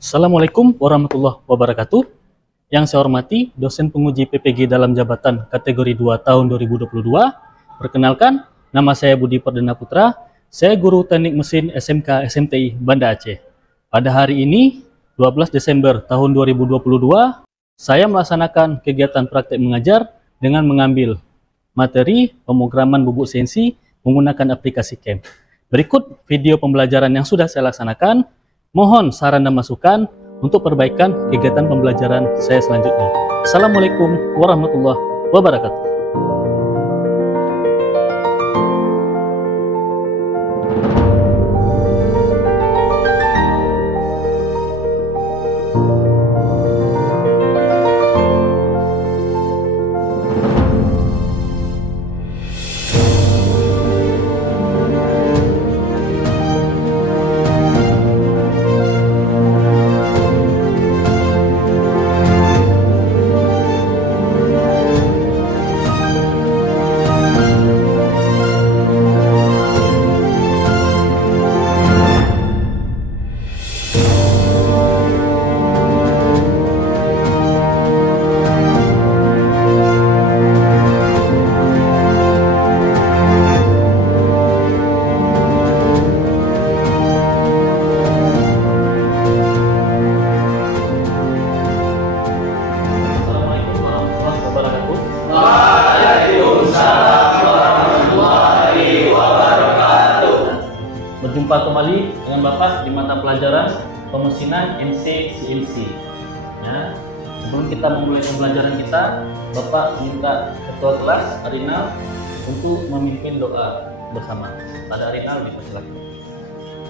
Assalamualaikum warahmatullahi wabarakatuh. Yang saya hormati dosen penguji PPG dalam jabatan kategori 2 tahun 2022. Perkenalkan, nama saya Budi Perdana Putra. Saya guru teknik mesin SMK SMTI Banda Aceh. Pada hari ini, 12 Desember tahun 2022, saya melaksanakan kegiatan praktek mengajar dengan mengambil materi pemrograman bubuk CNC menggunakan aplikasi CAM. Berikut video pembelajaran yang sudah saya laksanakan. Mohon saran dan masukan untuk perbaikan kegiatan pembelajaran saya selanjutnya. Assalamualaikum warahmatullahi wabarakatuh. Berjumpa kembali dengan Bapak di mata pelajaran pemesinan NC CNC. Ya, sebelum kita memulai pembelajaran kita, Bapak minta ketua kelas Arinal untuk memimpin doa bersama. Pada Arinal dipersilakan.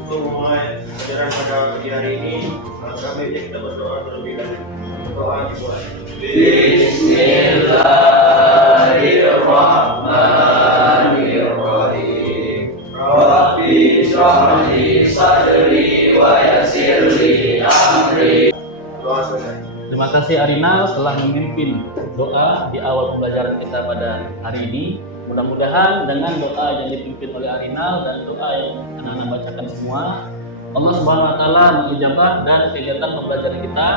Untuk memulai pelajaran pada pagi hari ini, kami kita berdoa terlebih dahulu. Doa dimulai. Bismillahirrahmanirrahim. Rabbi shrah li sadri wa yassir li amri. Doa selesai. Terima kasih Arinal telah memimpin doa di awal pembelajaran kita pada hari ini. Mudah-mudahan dengan doa yang dipimpin oleh Arinal dan doa yang anak-anak bacakan semua, Allah Subhanahu wa taala mengijabah dan kegiatan pembelajaran kita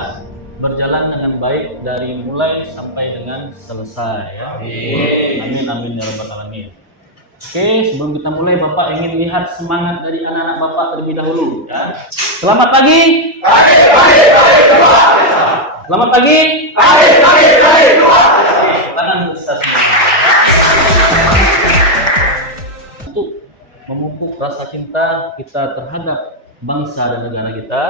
berjalan dengan baik dari mulai sampai dengan selesai ya. Amin amin ya rabbal alamin. Oke, sebelum kita mulai, Bapak ingin lihat semangat dari anak-anak Bapak terlebih dahulu ya. Selamat pagi. Selamat pagi. Tangan kita semua. Untuk memupuk rasa cinta kita terhadap bangsa dan negara kita,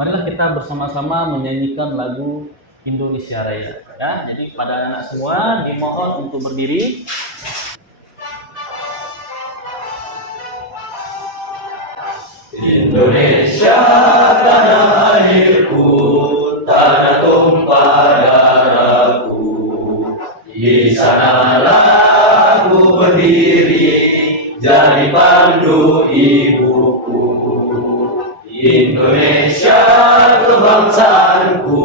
marilah kita bersama-sama menyanyikan lagu Indonesia Raya. Ya, jadi pada anak semua dimohon untuk berdiri. Indonesia tanah airku, tanah tumpah darahku. Di sanalah aku berdiri, jadi pandu ibuku. Indonesia kebangsaanku,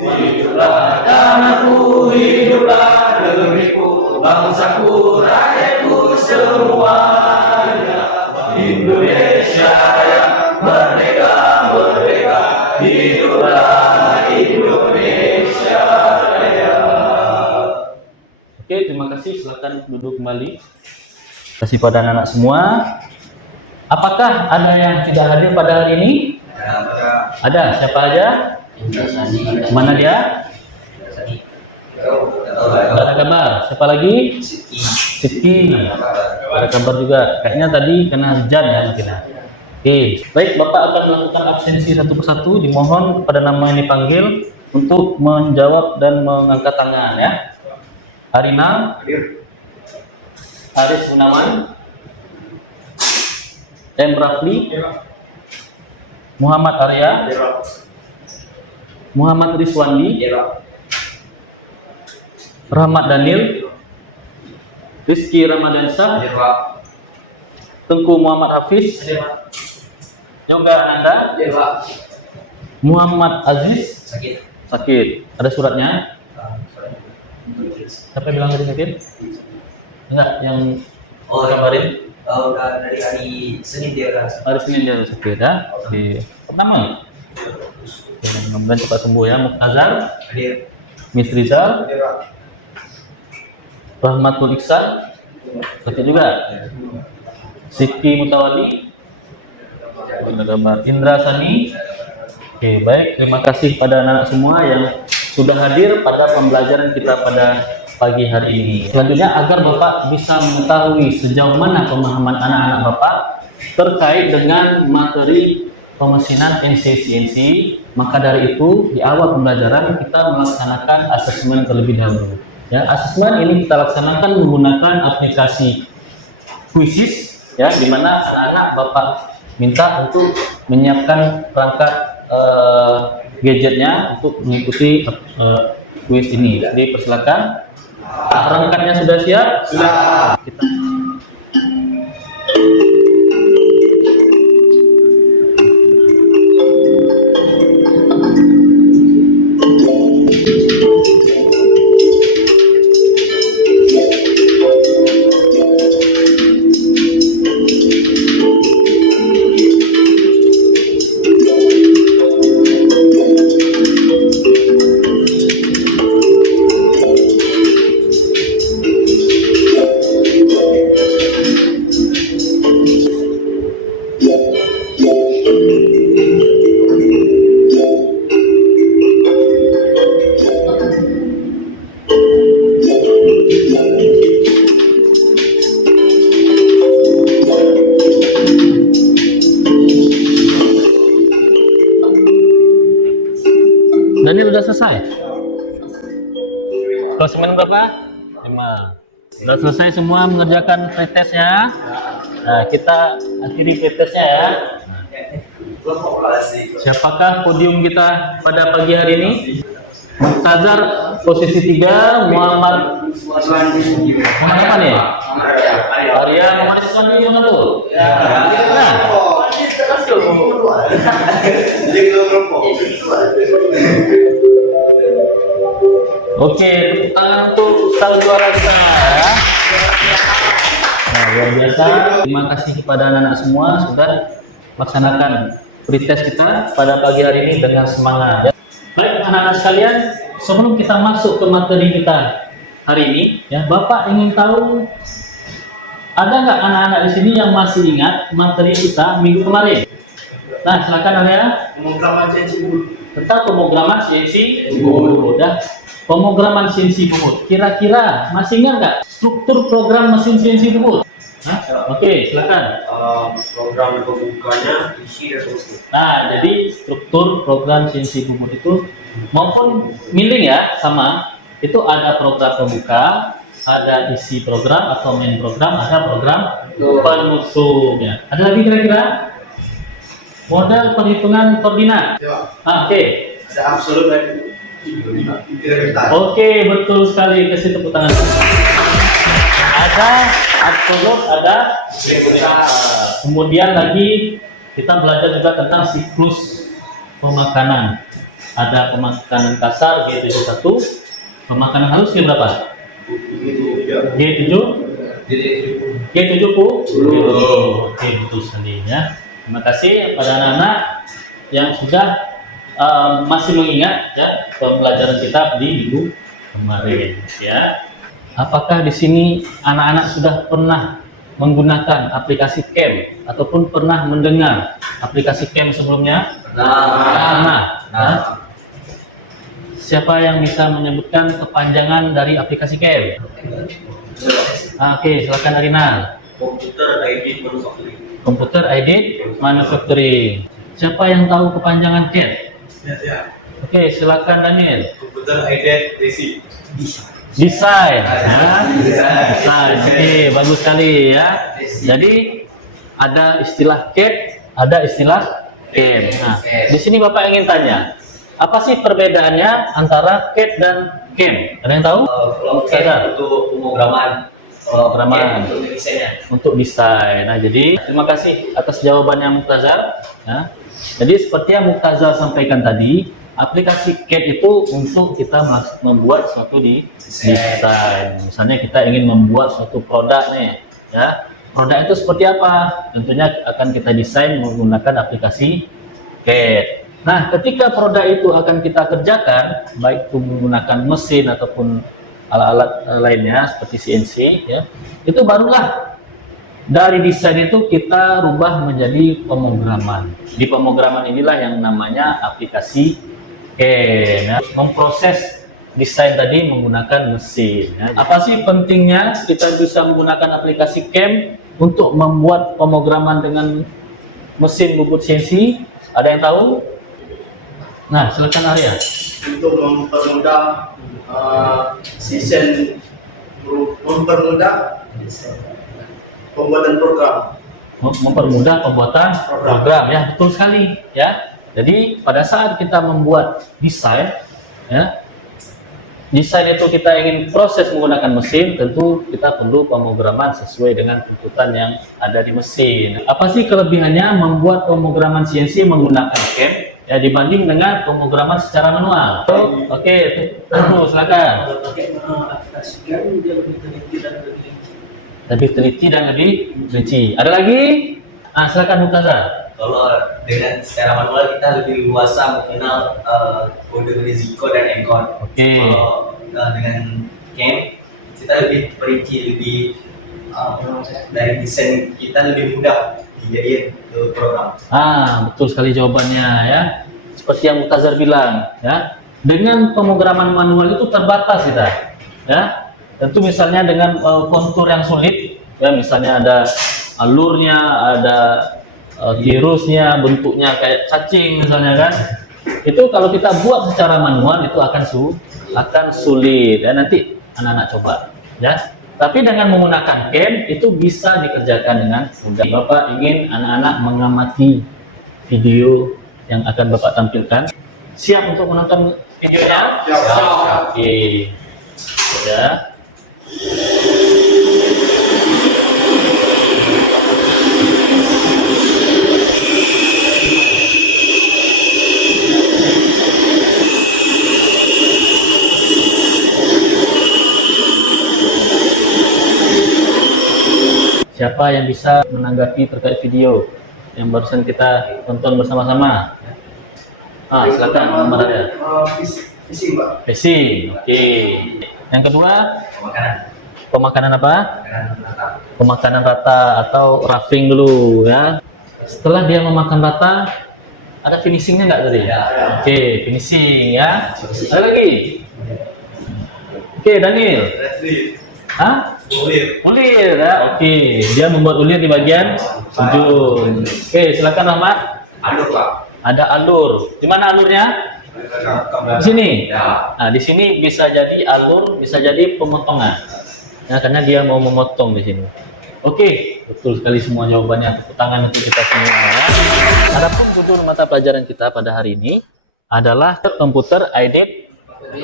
hiduplah tanahku, hiduplah negeriku, bangsaku, rakyatku semuanya. Indonesia yang merdeka, merdeka, hiduplah Indonesia Raya. Oke, terima kasih. Silakan duduk kembali. Terima kasih pada anak-anak semua. Apakah ada yang tidak hadir pada hari ini? Ada. Siapa aja? Mana dia? Ada kabar. Siapa lagi? Siti. Ada kabar juga. Kayaknya tadi kena hujan ya mungkin. Oke. Baik, Bapak akan melakukan absensi satu persatu. Dimohon kepada nama yang dipanggil untuk menjawab dan mengangkat tangan ya. Arinal, Aris Gunawan, M. Rafli, Muhammad Arya, Muhammad Rizwandi, Rahmat Daniel, Rizky Ramadansa, Tengku Muhammad Hafiz, Yoga Ananda, Muhammad Aziz, sakit. Ada suratnya? Siapa bilang tadi sakit? Enggak, yang kabarin. Dari hari Senin dia kan. Hari Senin dia sakit ya. Oke. Pertama. Mudah-mudahan cepat sembuh ya. Muktazar, Hadir. Misrizal, Hadir, Pak. Rahmatul Iksan, betul juga. Siti Mutawali, ada gambar Indra Sani. Oke, baik. Terima kasih pada anak-anak semua yang sudah hadir pada pembelajaran kita pada pagi hari ini. Selanjutnya, agar Bapak bisa mengetahui sejauh mana pemahaman anak-anak Bapak terkait dengan materi pemesinan NC/CNC, maka dari itu di awal pembelajaran kita melaksanakan asesmen terlebih dahulu. Ya, asesmen ini kita laksanakan menggunakan aplikasi Quizzes, ya, di mana anak-anak Bapak minta untuk menyiapkan perangkat gadgetnya untuk mengikuti quiz ini. Jadi persilakan. Perangkatnya sudah siap? Sudah. Kita Daniel udah selesai? Klasemen berapa? 5. Sudah selesai semua mengerjakan pretestnya. Nah, kita akhiri pretestnya ya. Siapakah podium kita pada pagi hari ini? Muktazar posisi 3, Muhammad apa nih? Arya Muhammad Iswan ini mana tuh? Nah, oke, tepuk tangan untuk Ustaz juara kita ya. Nah, luar biasa. Terima kasih kepada anak-anak semua sudah laksanakan pretest kita pada pagi hari ini dengan semangat. Baik anak-anak sekalian, sebelum kita masuk ke materi kita hari ini, ya, Bapak ingin tahu ada nggak anak-anak di sini yang masih ingat materi kita minggu kemarin? Nah, silakan Arya. Pemrograman CNC Bubut. Tentang pemrograman CNC Bubut. Pemrograman CNC Bubut. Kira-kira masih ingat nggak struktur program mesin CNC Bubut? Oke, silakan. Program pembukanya, isi dan seterusnya. Nah, jadi struktur program CNC Bubut itu maupun milling ya sama. Itu ada program pembuka, ada isi program atau main program, ada program penutup. Ya. Ada lagi kira-kira? Model perhitungan koordinat. Oke. Ada absolut dan Oke, betul sekali. Kasih tepuk tangan. Ada absolut, ada kemudian lagi kita belajar juga tentang siklus pemakanan. Ada pemakanan kasar G71, pemakanan halus berapa? G7, G70. Oke, betul sekali ya. Terima kasih pada anak-anak yang sudah masih mengingat ya pembelajaran kita di minggu kemarin ya. Apakah di sini anak-anak sudah pernah menggunakan aplikasi CAM ataupun pernah mendengar aplikasi CAM sebelumnya? Nah. Siapa yang bisa menyebutkan kepanjangan dari aplikasi CAM? Oke, silakan Arina. komputer ID manufacturing. Komputer Aided Manufacturing. Siapa yang tahu kepanjangan CAD? Ya. Oke, silakan Daniel. Komputer ID DC. Desain. Desain. Oke, bagus sekali ya. Jadi ada istilah CAD, ada istilah CAM. Nah, di sini Bapak ingin tanya, apa sih perbedaannya antara CAD dan CAM? Ada yang tahu? Kalau CAD untuk pemrograman, Pemrograman. untuk desainnya. Untuk desain. Nah, jadi terima kasih atas jawabannya Muktazar. Ya. Jadi seperti yang Muktazar sampaikan tadi, aplikasi CAD itu untuk kita membuat suatu desain. Misalnya kita ingin membuat suatu produk nih, ya. Produk itu seperti apa? Tentunya akan kita desain menggunakan aplikasi CAD. Nah, ketika produk itu akan kita kerjakan, baik itu menggunakan mesin ataupun alat-alat lainnya seperti CNC, ya, itu barulah dari desain itu kita rubah menjadi pemrograman. Di pemrograman inilah yang namanya aplikasi CAM, ya. Memproses desain tadi menggunakan mesin. Ya. Apa sih pentingnya kita bisa menggunakan aplikasi CAM untuk membuat pemrograman dengan mesin bubut CNC? Ada yang tahu? Nah, silakan Arya. Untuk mempermudah mempermudah pembuatan program. Mempermudah pembuatan program, ya, betul sekali, ya. Jadi pada saat kita membuat desain, ya, desain itu kita ingin proses menggunakan mesin, tentu kita perlu pemrograman sesuai dengan tuntutan yang ada di mesin. Apa sih kelebihannya membuat pemrograman CNC menggunakan CAM, ya, dibanding dengan pemrograman secara manual? Oke, silakan. Kalau pakai aplikasi CAM dia lebih teliti dan Lebih teliti dan lebih rinci. Ada lagi? Silakan Mutaza. Kalau dengan secara manual kita lebih luasa mengenal kode risiko dan engkon. Oke. Kalau dengan CAM kita lebih perinci, lebih dari desain kita lebih mudah dijadiin ke program. Betul sekali jawabannya, ya. Seperti yang Mutazar bilang, ya. Dengan pemrograman manual itu terbatas kita, ya. Tentu misalnya dengan kontur yang sulit, ya, misalnya ada alurnya, ada tirusnya, bentuknya kayak cacing misalnya, kan. Itu kalau kita buat secara manual itu akan sulit, ya. Nanti anak-anak coba, ya. Tapi dengan menggunakan CAM itu bisa dikerjakan dengan mudah. Bapak ingin anak-anak mengamati video yang akan Bapak tampilkan. Siap untuk menonton videonya? Siap. Oke. Ya. Siapa yang bisa menanggapi terkait video yang barusan kita tonton bersama-sama? Silakan, Muhammad Arya. Visi, Mbak. Racing, oke. Yang kedua, Pemakanan. pemakanan apa? Makanan rata. Pemakanan rata atau roughing dulu, ya. Setelah dia memakan rata, ada finishingnya nggak tadi? Ya. Oke, finishing, ya. Ada lagi? Oke, Daniel. Ulir, ya. Oke, dia membuat ulir di bagian ujung. Oke, silakan Rahmat. Aduk, Pak. Ada alur. Di mana alurnya? Di sini. Ya. Nah, di sini bisa jadi alur, bisa jadi pemotongan. Ya, karena dia mau memotong di sini. Oke, betul sekali semua jawabannya. Tepuk tangan untuk kita semua. Ya. Adapun judul mata pelajaran kita pada hari ini adalah Computer Aided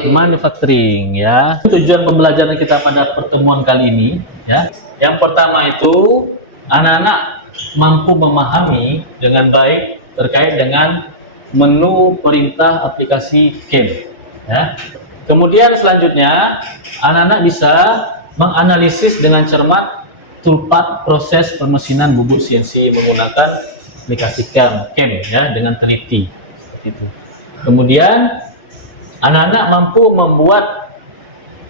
Manufacturing, ya. Tujuan pembelajaran kita pada pertemuan kali ini, ya. Yang pertama itu anak-anak mampu memahami dengan baik terkait dengan menu perintah aplikasi CAM, ya. Kemudian selanjutnya anak-anak bisa menganalisis dengan cermat toolpath proses permesinan bubut CNC menggunakan aplikasi CAM, ya, dengan teliti. Seperti itu. Kemudian anak-anak mampu membuat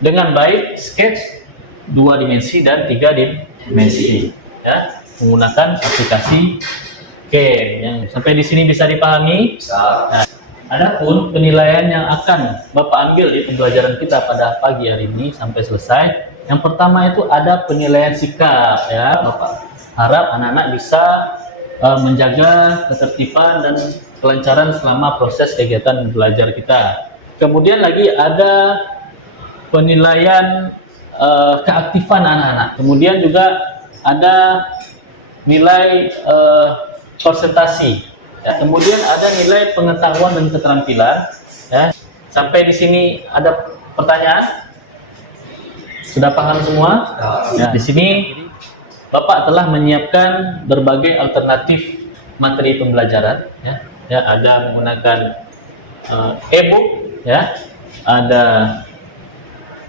dengan baik sketch 2 dimensi dan 3 dimensi, ya, menggunakan aplikasi CAM. Yang sampai di sini bisa dipahami? Bisa. Nah, adapun penilaian yang akan Bapak ambil di pembelajaran kita pada pagi hari ini sampai selesai, yang pertama itu ada penilaian sikap, ya. Bapak harap anak-anak bisa menjaga ketertiban dan kelancaran selama proses kegiatan belajar kita. Kemudian lagi ada penilaian keaktifan anak-anak. Kemudian juga ada nilai presentasi. Ya. Kemudian ada nilai pengetahuan dan keterampilan. Ya. Sampai di sini ada pertanyaan? Sudah paham semua? Ya, di sini Bapak telah menyiapkan berbagai alternatif materi pembelajaran. Ya, ya, ada menggunakan e-book, ya, ada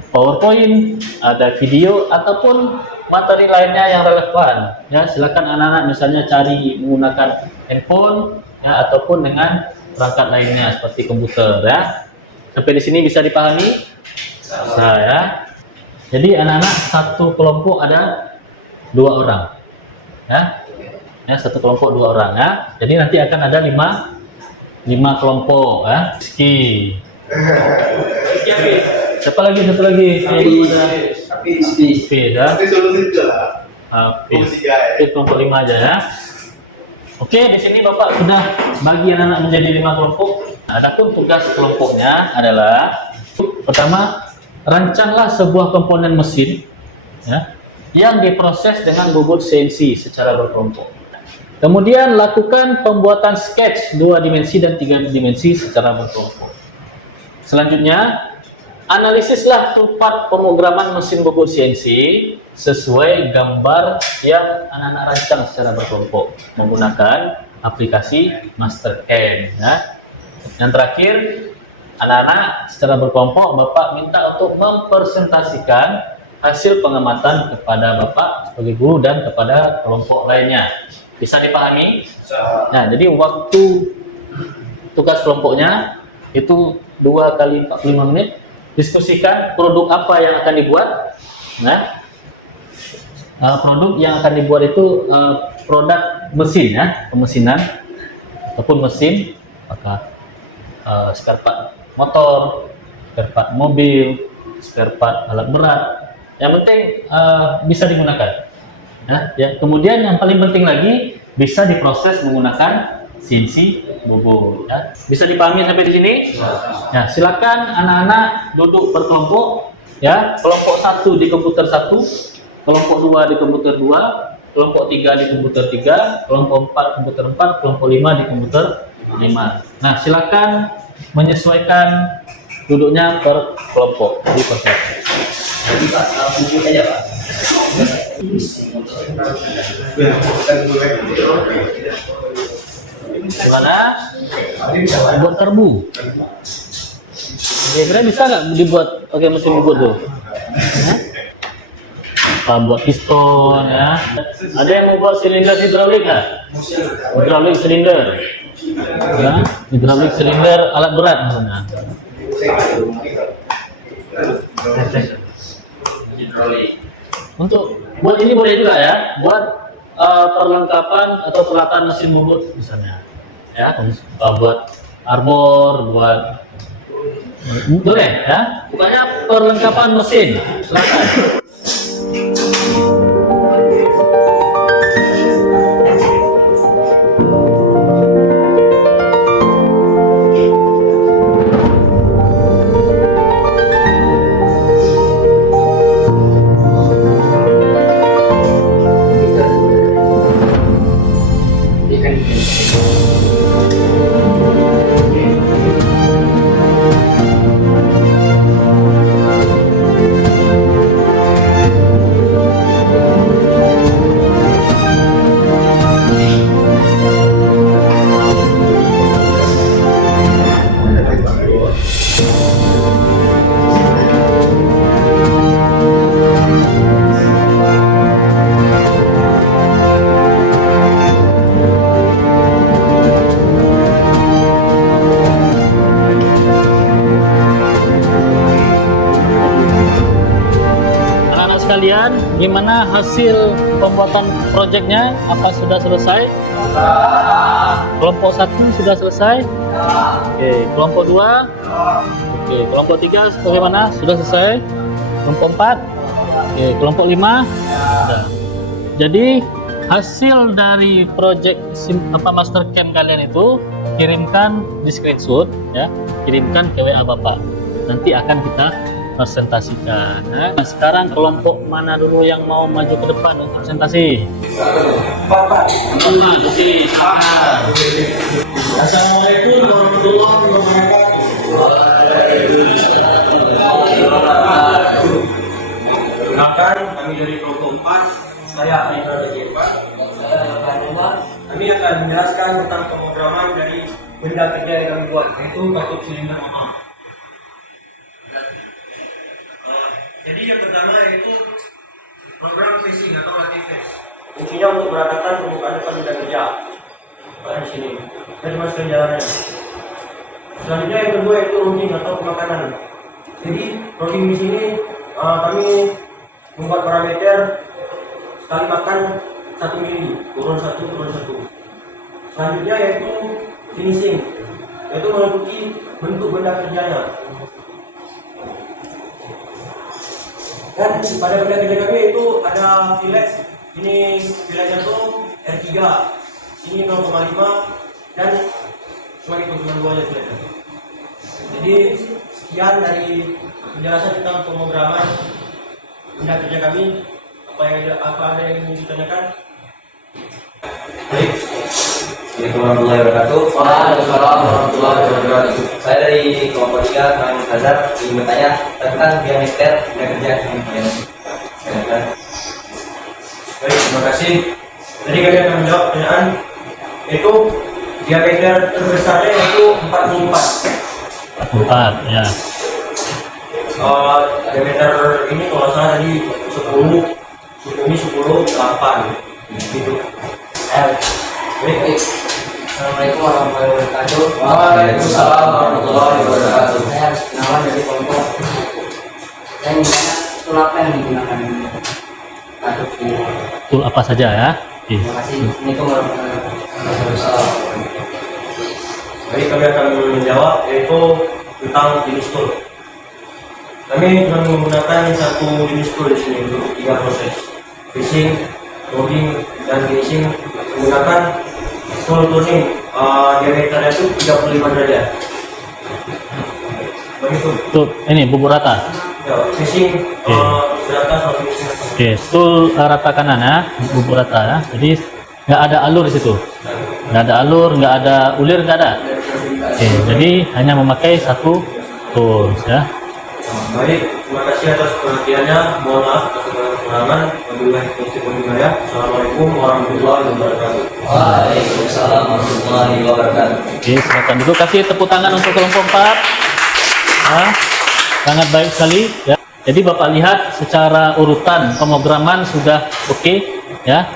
PowerPoint, ada video ataupun materi lainnya yang relevan. Ya, silakan anak-anak misalnya cari menggunakan handphone, ya, ataupun dengan perangkat lainnya seperti komputer ya. Sampai di sini bisa dipahami? Saya. Jadi anak-anak satu kelompok ada 2 orang. Ya. Ya, satu kelompok 2 orang ya. Jadi nanti akan ada 5 kelompok ya. Ski. Siapa lagi? Satu lagi. P ya. Tapi solusi itu lah. Kelompok 5 aja ya. Oke, di sini Bapak sudah bagi anak-anak menjadi 5 kelompok. Adapun tugas kelompoknya adalah pertama, rancanglah sebuah komponen mesin ya, yang diproses dengan bubut CNC secara berkelompok. Kemudian lakukan pembuatan sketch 2 dimensi dan 3 dimensi secara berkelompok. Selanjutnya, analisislah tempat pemrograman mesin bubut CNC sesuai gambar yang anak-anak rancang secara berkelompok menggunakan aplikasi Mastercam. Ya. Yang terakhir, anak-anak secara berkelompok Bapak minta untuk mempresentasikan hasil pengamatan kepada Bapak sebagai guru dan kepada kelompok lainnya. Bisa dipahami? Nah, jadi waktu tugas kelompoknya itu 2 kali 45 menit. Diskusikan produk apa yang akan dibuat. Nah, produk yang akan dibuat itu produk mesin ya, pemesinan ataupun mesin, apakah spare part motor, spare part mobil, spare part alat berat. Yang penting bisa digunakan. Ya, kemudian yang paling penting lagi bisa diproses menggunakan CNC bubut. Ya. Bisa dipahami sampai di sini? Ya, silakan anak-anak duduk berkelompok. Ya, kelompok 1 di komputer 1, kelompok 2 di komputer 2, kelompok 3 di komputer 3, kelompok 4 komputer 4, kelompok 5 di komputer 5. Nah, silakan menyesuaikan duduknya per kelompok di proses. Jadi Pak, tunjuk aja Pak. Gimana? Buat karbu. Kira-kira bisa nggak dibuat pakai mesin bubut tuh? Buat piston ya. Ada yang mau buat silinder hidrolik nggak? Hidrolik silinder. Ya, hidrolik silinder alat berat misalnya. Untuk buat ini boleh juga ya, buat perlengkapan atau peralatan mesin bubut misalnya, ya, buat arbor, buat boleh ya, pokoknya perlengkapan mesin, silakan. Sekalian, gimana hasil pembuatan proyeknya? Apa sudah selesai? Kelompok 1 sudah selesai? Oke, kelompok 2? Oke, kelompok 3 bagaimana? Sudah selesai? Kelompok 4? Oke, kelompok 5? Sudah. Jadi hasil dari proyek Mastercam kalian itu kirimkan di screenshot ya, kirimkan ke WA Bapak. Nanti akan kita presentasikan. Nah, sekarang kelompok mana dulu yang mau maju ke depan untuk presentasi? Bapak, di sini. Assalamualaikum warahmatullahi wabarakatuh. Perkenalkan, kami dari kelompok 4. Saya Aika Dejepa. Kami akan menjelaskan tentang pemrograman dari benda kerja yang kami buat, yaitu katup silinder motor. Jadi yang pertama yaitu program facing atau latih face. Fungsinya untuk meratakan permukaan depan benda kerja. Di sini. Dan masuk jalannya. Selanjutnya yang kedua itu rogging atau pemakanan. Jadi rogging di sini kami membuat parameter sekali makan 1 mili, turun 1, turun 1. Selanjutnya yaitu finishing, yaitu menentuki bentuk benda kerjanya. Dan pada benda kerja kami itu ada fillet. Ini filletnya tuh R3, ini 0,5 dan sebagai keuntungan buahnya filletnya. Jadi sekian dari penjelasan tentang pemrograman benda kerja kami. Apa ada yang ingin ditanyakan? Baik. Assalamualaikum warahmatullahi wabarakatuh. Waalaikumsalam warahmatullahi wabarakatuh. Saya dari kelompok 3 Kang Hazar ingin bertanya tentang diameter benda kerja yang silakan. Baik, terima kasih. Jadi kami akan menjawab pertanyaan, yaitu diameter terbesarnya yaitu 44. 4, ya. Diameter ini kalau salah tadi 10, ini 10, 8 gitu. Baik. Assalamualaikum warahmatullahi wabarakatuh. Waalaikumsalam warahmatullahi wabarakatuh. Saya harus kenalan dari kelompok. Saya minta tool apa yang digunakan untuk ini. Tool apa saja ya? Oke. Terima kasih. Assalamualaikum warahmatullahi wabarakatuh. Baik, kami akan menjawab yaitu tentang jenis tool. Kami telah menggunakan satu jenis tool di sini untuk 3 proses: fishing, logging, dan finishing. Menggunakan tool turning, diameternya itu 35 derajat. Begitu. Tool ini bubur rata. Ya, fishing rata sama finishing. Oke, tool rata kanan ya, bubur rata ya. Jadi nggak ada alur di situ. Nggak ada alur, nggak ada ulir, nggak ada. Oke, jadi hanya memakai satu tool ya. Baik, terima kasih atas perhatiannya. Mohon maaf atas segala kekurangan. Wabillahi taufiq wal hidayah. Assalamualaikum warahmatullahi wabarakatuh. Waalaikumsalam warahmatullahi wabarakatuh. Oke, silakan dulu kasih tepuk tangan untuk kelompok 4. Ya, sangat baik sekali ya. Jadi Bapak lihat secara urutan pemrograman sudah oke ya.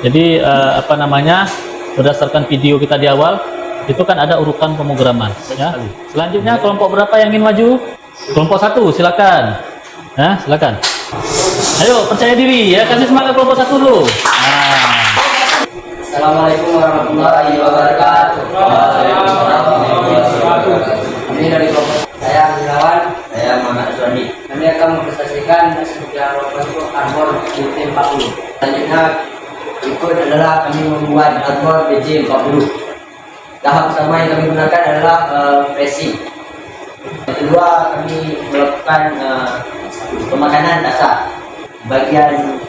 Jadi apa namanya, berdasarkan video kita di awal itu kan ada urutan pemrograman ya. Selanjutnya kelompok berapa yang ingin maju? Kelompok 1 silakan. Ya, silakan. Ayo percaya diri ya, kasih semangat kelompok 1 dulu. Nah. Assalamualaikum warahmatullahi wabarakatuh. Waalaikumsalam warahmatullahi wabarakatuh. Ini dari kelompok saya Gunawan. Saya Muhammad Suwandi. Kami akan mempresentasikan sebuah robot arbor BJ40. Selanjutnya berikut adalah kami membuat arbor BJ40. Tahap pertama yang kami gunakan adalah pressing. Yang kedua kami melakukan pemakanan dasar. Bagian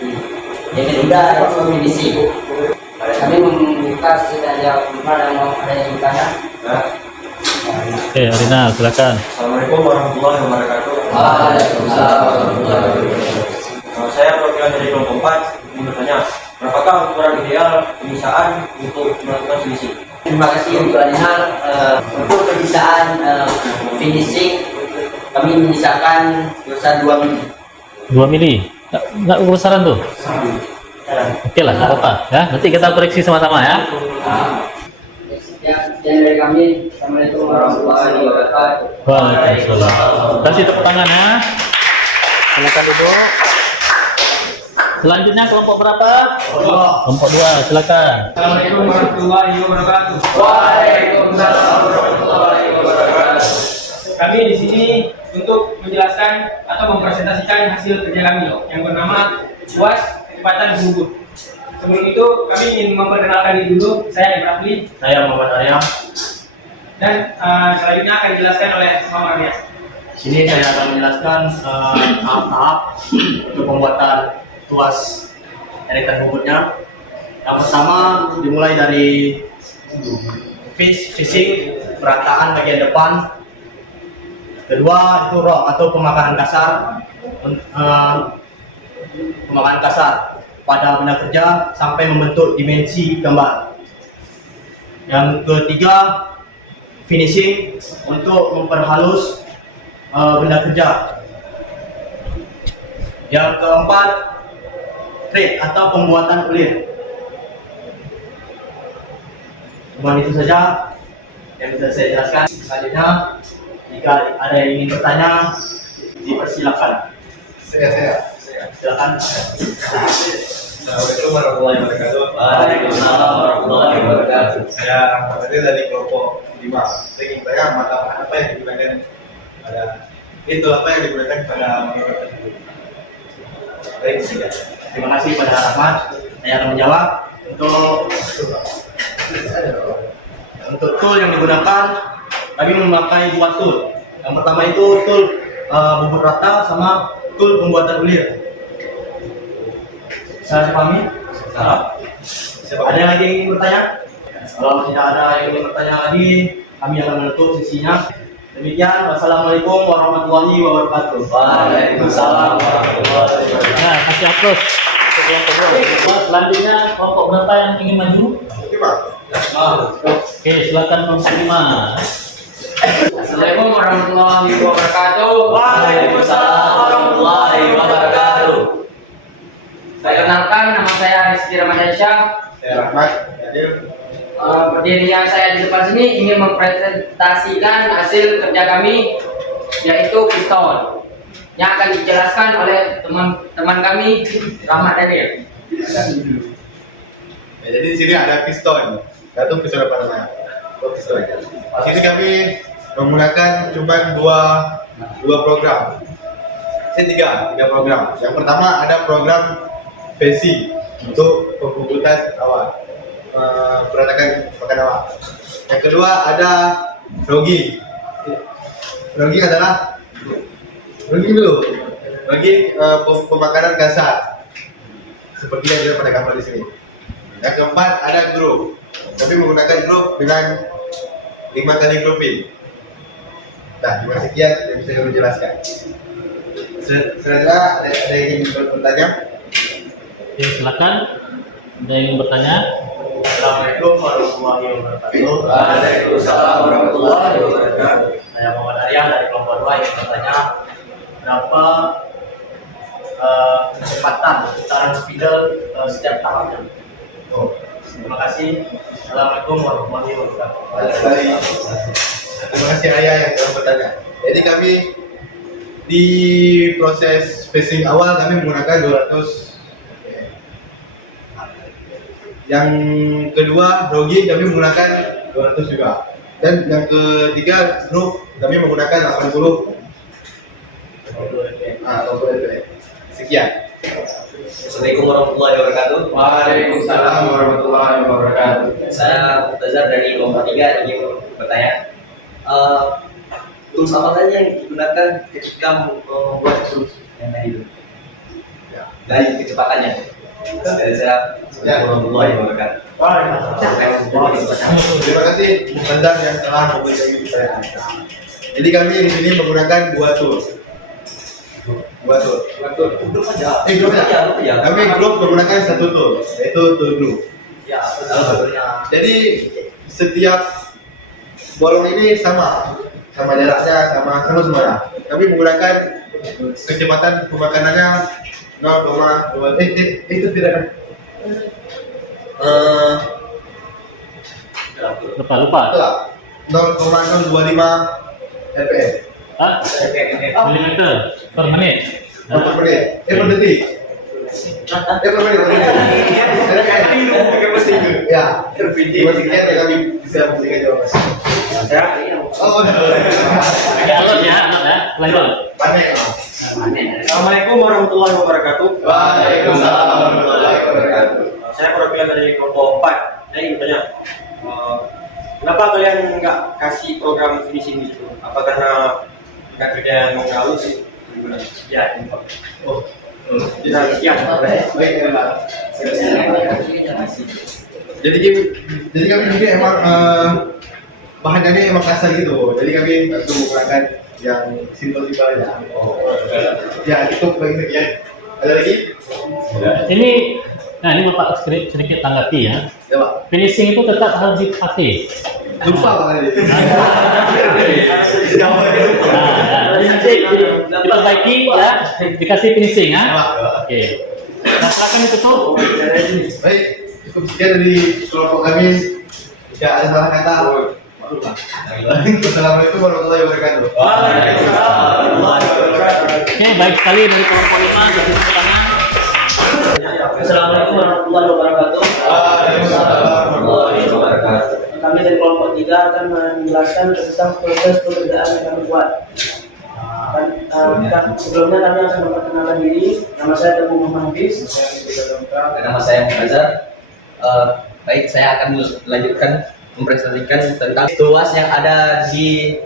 yang ketiga itu finishing. Kami membuka sesi tanya yang mau ada yang bertanya. Oke, Arina silakan. Assalamualaikum warahmatullahi wabarakatuh. Waalaikumsalam warahmatullahi wabarakatuh. Saya perwakilan dari kelompok 4 ingin bertanya, berapakah ukuran ideal pemisaan untuk melakukan finishing? Terima kasih untuk Adinal. Untuk pemisaan finishing kami menyisakan sebesar 2 mili. 2 mili. Nggak kebesaran tuh. Oke lah, nggak apa-apa ya. Nanti kita koreksi sama-sama ya. Sekian dari kami. Assalamualaikum warahmatullahi wabarakatuh. Waalaikumsalam. Kasih tepuk tangan ya. Silakan duduk. Selanjutnya kelompok berapa? Kelompok 2, silakan. Assalamualaikum warahmatullahi wabarakatuh. Waalaikumsalam warahmatullahi wabarakatuh. Kami di sini untuk menjelaskan atau mempresentasikan hasil kerja kami yang bernama UAS kecepatan bubur. Sebelum itu kami ingin memperkenalkan diri dulu. Saya Ibrahim. Saya Muhammad Arya. Dan selanjutnya akan dijelaskan oleh Muhammad Arya. Sini saya akan menjelaskan tahap-tahap untuk pembuatan tuas eretan bubutnya. Yang pertama dimulai dari fishing, perataan bagian depan. Kedua itu rock atau pemakanan kasar, pemakanan kasar pada benda kerja sampai membentuk dimensi gambar. Yang ketiga finishing untuk memperhalus benda kerja. Yang keempat thread atau pembuatan ulir. Cuma itu saja. yang bisa saya jelaskan. Selanjutnya, jika ada yang ingin bertanya, dipersilakan. Saya. Silakan. Assalamualaikum warahmatullahi wabarakatuh. Waalaikumsalam warahmatullahi wabarakatuh. Saya Ahmad Adil dari kelompok 5. Saya ingin tanya mata apa yang digunakan pada itu apa yang digunakan pada menurut tersebut. Baik, Terima kasih pada Ahmad. Saya akan menjawab. Untuk tool yang digunakan, kami memakai 2 tool. Yang pertama itu tool bubur rata sama tool pembuatan ulir. Saya pahami? Ada yang lagi ingin bertanya? Kalau tidak ada yang ingin bertanya lagi, kami akan menutup sesinya. Demikian, wassalamualaikum warahmatullahi wabarakatuh. Waalaikumsalam warahmatullahi wabarakatuh. Nah, kasih aplaus. Selanjutnya kelompok berapa yang ingin maju? 5. Oke, silakan kelompok 5. Assalamualaikum warahmatullahi wabarakatuh. Waalaikumsalam warahmatullahi wabarakatuh. Saya kenalkan, nama saya Rizky Ramadhansyah. Saya Rahmat Adil. Berdirinya saya di depan sini ingin mempresentasikan hasil kerja kami, yaitu piston yang akan dijelaskan oleh teman kami Rahmat Adil. Ya, jadi di sini ada piston. Satu piston apa namanya? Piston. Di sini kami menggunakan cuma dua program. Tiga program. Yang pertama ada program VC untuk pembubutan awal, peratakan pakan awal. Yang kedua ada Rogi. Rogi dulu. Rogi pemakanan kasar. Seperti yang ada pada gambar di sini. Yang keempat ada groove. Kami menggunakan groove dengan 5 kali grooving. Nah, terima sekian yang bisa kami jelaskan. Selanjutnya ada yang ingin bertanya? Oke, silakan. Ada yang ingin bertanya? Assalamualaikum warahmatullahi wabarakatuh. Waalaikumsalam warahmatullahi wabarakatuh. Saya Muhammad Arya dari kelompok 2 yang bertanya berapa kecepatan putaran spidol setiap tahapnya. Terima kasih. Assalamualaikum warahmatullahi wabarakatuh. Terima kasih Ayah yang telah bertanya. Jadi kami di proses phasing awal kami menggunakan 200. Yang kedua Rogi kami menggunakan 200 juga. Dan yang ketiga groove kami menggunakan 80. 80 fps. Sekian. Assalamualaikum warahmatullahi wabarakatuh. Waalaikumsalam warahmatullahi wabarakatuh. Saya Mutazar dari kelompok 3 ingin bertanya. Tools apa saja yang digunakan ketika membuat tools yang tadi itu? Dan kecepatannya. Dari saya, warahmatullahi wabarakatuh. Terima kasih Mutazar yang telah memberikan pertanyaan. Jadi kami di sini menggunakan 2 tools. Grup aja. Grup aja. Ya. Kami grup menggunakan 1 tool, yaitu tool glue. Ya, betul. Jadi setiap bolong ini sama jaraknya, sama semuanya. Kami menggunakan kecepatan pemakanannya 0,2. Itu tidak kan? Lupa. 0,025 fps Milimeter per menit. per menit. Per detik. Per menit. Ya. Terima sekian ya kami bisa memberikan jawaban. Oh, Alot ya. Lanjut. panen. Assalamualaikum warahmatullahi wabarakatuh. Waalaikumsalam warahmatullahi wabarakatuh. Saya perwakilan dari kelompok 4. Saya ingin bertanya, kenapa kalian nggak kasih program finishing di situ? Apa karena nggak kerja yang halus? Ya, info. Sekian. Baik, jadi kami juga emang bahannya emang kasar gitu. Jadi kami langsung menggunakan yang simpel aja. Ya, cukup bagi sekian. Ada lagi? Ini Bapak sedikit tanggapi ya. Ya, Pak. Finishing itu tetap harus dipakai. Lupa Pak tadi. Nah, nanti diperbaiki ya, dikasih finishing ya. Ya, Pak. Oke. Nah, silakan ditutup. Baik, cukup sekian dari kelompok kami. Jika ada salah kata, Assalamualaikum warahmatullahi wabarakatuh. Oke, baik sekali dari kelompok 5 dari tepuk tangan. Assalamualaikum warahmatullahi wabarakatuh. Waalaikumsalam warahmatullahi wabarakatuh. Kami dari kelompok 3 akan menjelaskan tentang proses pekerjaan yang kami buat. Sebelumnya kami akan memperkenalkan diri. Nama saya Teguh Muhammad Hafiz. Nama saya Muhammad. Baik, saya akan melanjutkan mempresentasikan tentang tuas yang ada di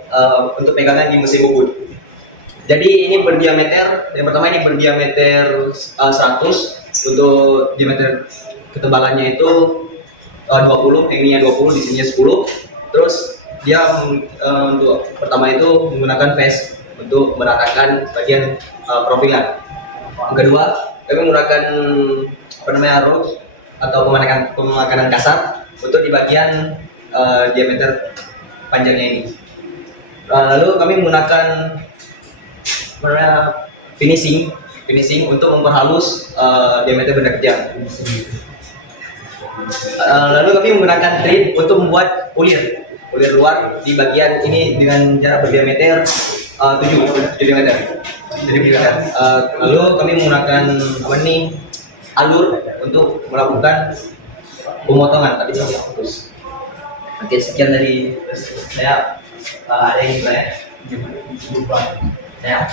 untuk pegangan di mesin bubut. Jadi ini berdiameter, yang pertama ini berdiameter 100, untuk diameter ketebalannya itu 20, ininya 20, di sininya 10. Terus dia untuk pertama itu menggunakan face untuk meratakan bagian profilan. Yang kedua, kami menggunakan rod atau pemakanan kasar untuk di bagian diameter panjangnya ini. Lalu kami menggunakan finishing untuk memperhalus diameter benda kerja. Lalu kami menggunakan trim untuk membuat ulir luar di bagian ini dengan jarak berdiameter 7 diameter. Lalu kami menggunakan alur untuk melakukan pemotongan tadi yang putus. Oke, sekian dari saya. Ada yang ya? Saya.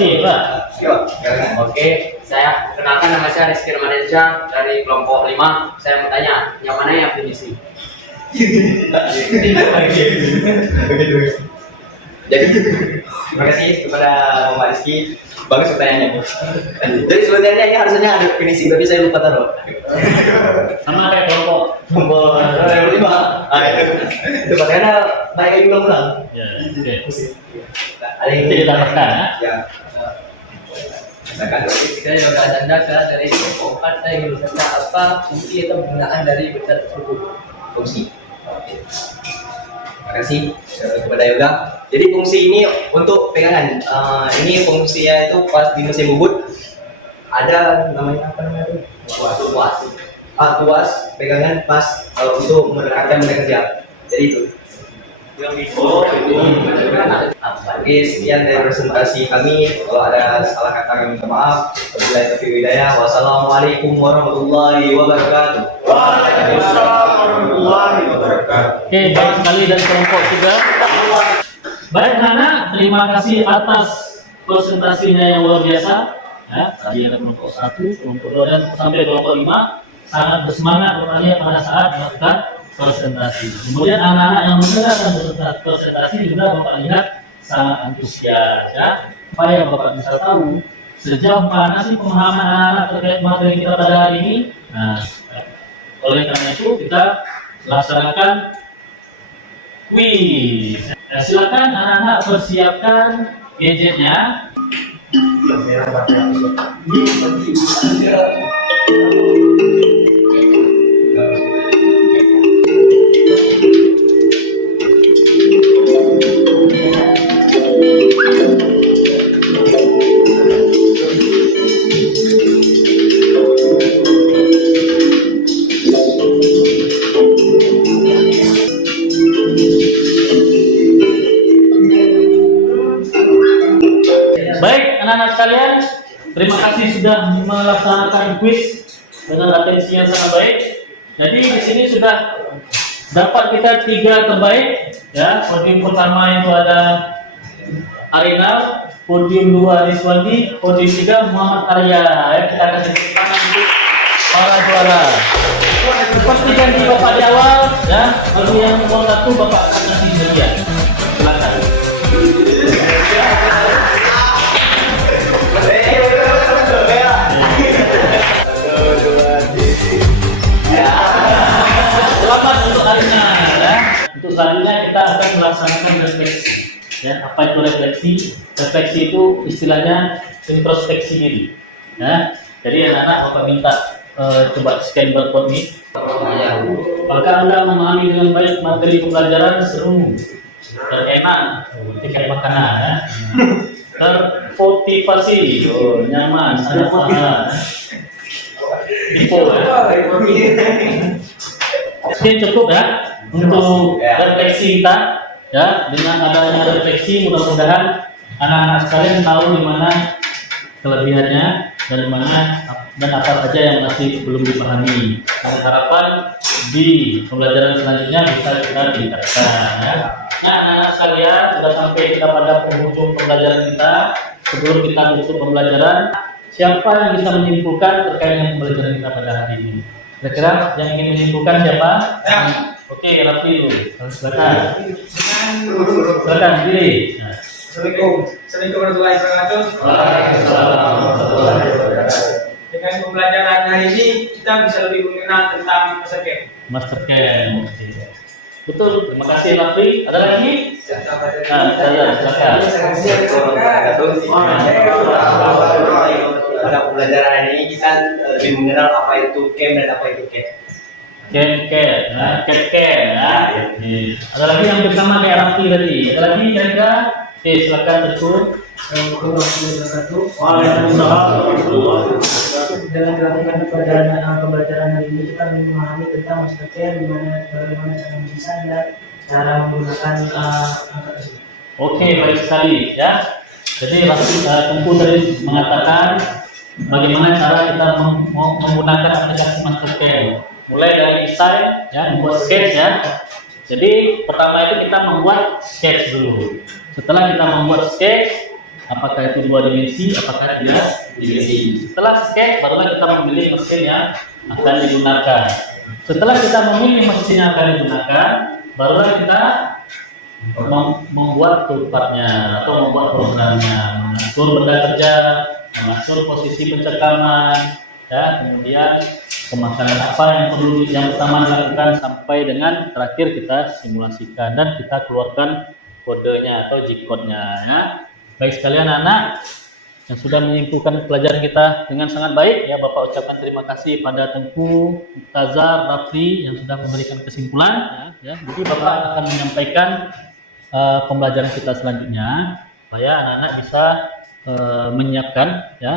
Terima Pak. Oke, saya kenalkan nama saya Rizky Ramadansyah dari kelompok 5. Saya mau tanya, yang mana yang finishing? Jadi terima kasih kepada Pak Rizky, bagus pertanyaannya. Jadi sebenarnya ini harusnya ada finishing, tapi saya lupa taruh. Sama kayak kelompok. Yang kelima, itu karena banyak yang ulang-ulang. Ya, oke. Ada yang Jadi ditambahkan ya. Ya. Saya Yoga Dandaka dari kelompok 4. Saya ingin bertanya apa fungsi atau penggunaan dari benda tersebut? Fungsi. Oke. Terima kasih kepada Yoga. Jadi fungsi ini untuk pegangan. Ini fungsinya itu pas di mesin bubut ada namanya apa namanya itu? Tuas pegangan pas untuk menerapkan benda kerja. Jadi itu. Oke, sekian dari presentasi kami. Kalau ada salah kata kami minta maaf. Wabillahi taufiq wal hidayah. Wassalamualaikum warahmatullahi wabarakatuh. Waalaikumsalam warahmatullahi wabarakatuh. Oke, baik sekali dari kelompok 3. Baik Nana, terima kasih atas presentasinya yang luar biasa. Ya, tadi ada kelompok 1, kelompok 2 dan sampai kelompok 5 sangat bersemangat bertanya pada saat melakukan presentasi. Kemudian anak-anak yang mendengarkan presentasi juga Bapak lihat sangat antusias ya. Supaya Bapak bisa tahu sejauh mana sih pemahaman anak-anak terkait materi kita pada hari ini. Nah, oleh karena itu kita laksanakan quiz. Nah, silakan anak-anak persiapkan gadgetnya. Baik, anak-anak sekalian, terima kasih sudah melaksanakan quiz dengan atensi yang sangat baik. Jadi di sini sudah dapat kita 3 terbaik, ya. Podium pertama itu ada Arinal, podium 2 Rizwandi, podium 3 Muhammad Arya. Ya, kita kasih tepuk tangan untuk para juara. Seperti janji Bapak di awal, ya. Bagi yang nomor 1 Bapak akan kasih hadiah. Silakan. Selamat untuk Alina ya. Untuk selanjutnya kita akan melaksanakan refleksi. Ya, apa itu refleksi? Refleksi itu istilahnya introspeksi diri. Ya. Jadi anak-anak Bapak minta coba scan barcode ini. Apakah Anda memahami dengan baik materi pembelajaran? Seru dan enak, kayak makanan ya. Termotivasi, nyaman, sangat paham. Info ya. Mungkin cukup ya untuk refleksi kita ya. Dengan adanya refleksi mudah-mudahan anak-anak sekalian tahu di mana kelebihannya dan di mana dan apa saja yang masih belum dipahami. Dan harapan di pembelajaran selanjutnya bisa kita tingkatkan ya. Nah, anak-anak sekalian sudah sampai kita pada penghujung pembelajaran kita. Sebelum kita tutup pembelajaran, siapa yang bisa menyimpulkan terkait dengan pembelajaran kita pada hari ini? Kira-kira yang ingin menyimpulkan siapa? Oke, Raffi dulu. Silakan. Silakan diri. Assalamualaikum warahmatullahi wabarakatuh. Dengan pembelajaran hari ini kita bisa lebih mengenal tentang master camp. Master Camp. Oke. Betul. Terima kasih Raffi. Ada lagi? Saya silakan. Pada pembelajaran ini kita lebih mengenal apa itu camp dan apa itu camp. Camp, ya. Ada lagi yang bersama kayak Raffi tadi. Ada lagi kira-kira? Oke, silakan betul. Dengan dilakukan pembelajaran hari ini kita memahami tentang master camp, bagaimana cara mendesain dan cara menggunakan angka tersebut. Oke, baik sekali ya. Jadi Raffi Tengku tadi mengatakan bagaimana cara kita menggunakan aplikasi master camp. Mulai dari desain ya, membuat sketch ya. Jadi pertama itu kita membuat sketch dulu. Setelah kita membuat sketch, apakah itu 2 dimensi, apakah 3 dimensi. Setelah sketch, barulah kita memilih mesin yang akan digunakan. Setelah kita memilih mesin yang akan digunakan, barulah kita membuat toolpathnya atau membuat programnya, mengatur benda kerja, mengatur posisi pencekaman, ya, kemudian pemasangan apa yang pertama dilakukan sampai dengan terakhir kita simulasikan dan kita keluarkan kodenya atau G-code-nya ya. Baik sekalian anak yang sudah menyimpulkan pelajaran kita dengan sangat baik ya, Bapak ucapkan terima kasih pada Tengku, Tazar, Raffi yang sudah memberikan kesimpulan ya. Jadi Bapak akan menyampaikan pembelajaran kita selanjutnya supaya anak-anak bisa menyiapkan ya,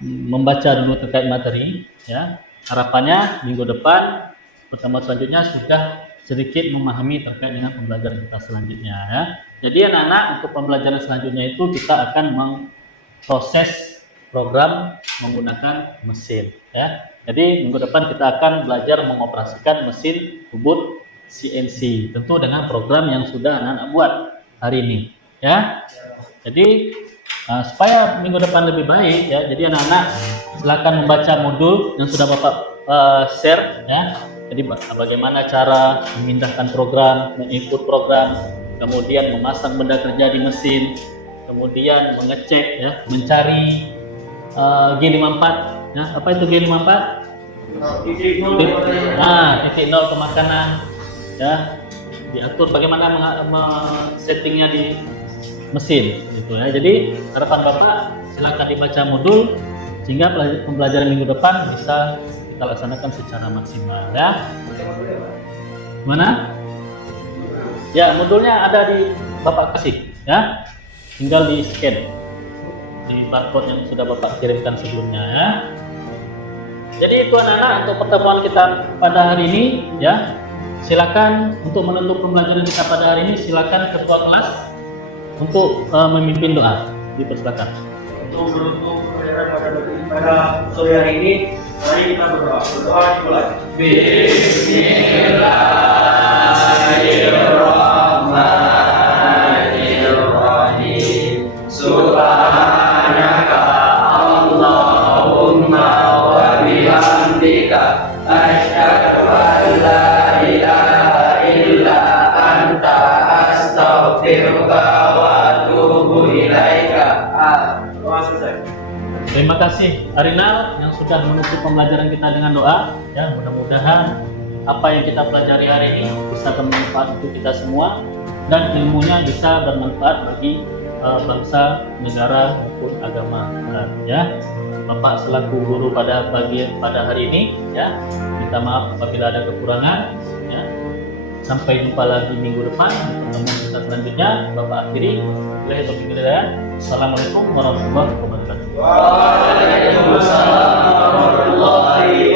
membaca dulu terkait materi ya. Harapannya minggu depan pertemuan selanjutnya sudah sedikit memahami terkait dengan pembelajaran kita selanjutnya ya. Jadi anak-anak untuk pembelajaran selanjutnya itu kita akan memproses program menggunakan mesin ya. Jadi minggu depan kita akan belajar mengoperasikan mesin bubut CNC tentu dengan program yang sudah anak-anak buat hari ini ya. Jadi supaya minggu depan lebih baik ya, jadi anak-anak silakan membaca modul yang sudah Bapak share ya. Jadi bagaimana cara memindahkan program, menginput program, kemudian memasang benda kerja di mesin, kemudian mengecek ya, mencari G54 ya. Apa itu G54? Titik nol pemakanan ya. Diatur bagaimana settingnya di mesin gitu ya. Jadi harapan Bapak silakan dibaca modul sehingga pembelajaran minggu depan bisa kita laksanakan secara maksimal ya. Mana? Ya, modulnya ada di Bapak kasih ya. Tinggal di scan di barcode yang sudah Bapak kirimkan sebelumnya ya. Jadi itu anak-anak untuk pertemuan kita pada hari ini ya. Silakan untuk menutup pembelajaran kita pada hari ini, silakan ketua kelas untuk memimpin doa. Dipersilakan. Untuk menutup pembelajaran pada sore hari ini, mari kita berdoa. Berdoa dimulai. Bismillahirrahmanirrahim. Subhanaka Allahumma wa bihamdika asyhadu an la ilaha illa anta astaghfiruka wa atubu ilaika. Terima kasih Arinal yang sudah menutup pembelajaran kita dengan doa ya. Mudah-mudahan apa yang kita pelajari hari ini bisa bermanfaat untuk kita semua dan ilmunya bisa bermanfaat bagi bangsa, negara maupun agama ya. Bapak selaku guru pada hari ini ya, minta maaf apabila ada kekurangan ya. Sampai jumpa lagi minggu depan di pertemuan kita selanjutnya. Bapak akhiri. Assalamualaikum warahmatullahi wabarakatuh. Waalaikumsalam warahmatullahi wabarakatuh.